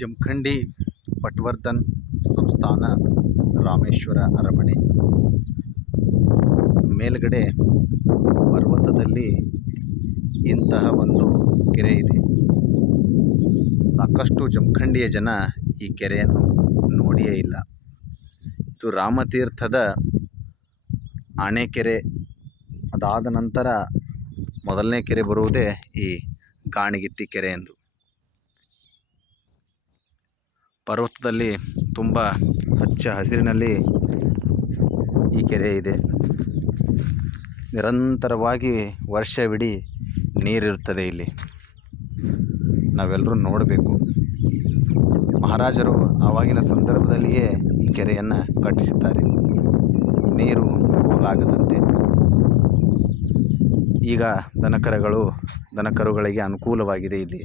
ಜಮಖಂಡಿ ಪಟ್ವರ್ಧನ್ ಸಂಸ್ಥಾನ ರಾಮೇಶ್ವರ ಅರಮನೆ ಮೇಲ್ಗಡೆ ಪರ್ವತದಲ್ಲಿ ಇಂತಹ ಒಂದು ಕೆರೆ ಇದೆ. ಸಾಕಷ್ಟು ಜಮಖಂಡಿಯ ಜನ ಈ ಕೆರೆಯನ್ನು ನೋಡಿಯೇ ಇಲ್ಲ. ಇದು ರಾಮತೀರ್ಥದ ಆಣೆಕೆರೆ. ಅದಾದ ನಂತರ ಮೊದಲನೇ ಕೆರೆ ಬರುವುದೇ ಈ ಗಾಣಿಗಿತ್ತಿ ಕೆರೆ ಎಂದು. ಪರ್ವತದಲ್ಲಿ ತುಂಬ ಹಚ್ಚ ಹಸಿರಿನಲ್ಲಿ ಈ ಕೆರೆ ಇದೆ. ನಿರಂತರವಾಗಿ ವರ್ಷವಿಡೀ ನೀರಿರುತ್ತದೆ ಇಲ್ಲಿ. ನಾವೆಲ್ಲರೂ ನೋಡಬೇಕು. ಮಹಾರಾಜರು ಆವಾಗಿನ ಸಂದರ್ಭದಲ್ಲಿಯೇ ಈ ಕೆರೆಯನ್ನು ಕಟ್ಟಿಸಿದ್ದಾರೆ, ನೀರು ಪೋಲಾಗದಂತೆ. ಈಗ ದನಕರುಗಳಿಗೆ ಅನುಕೂಲವಾಗಿದೆ ಇಲ್ಲಿ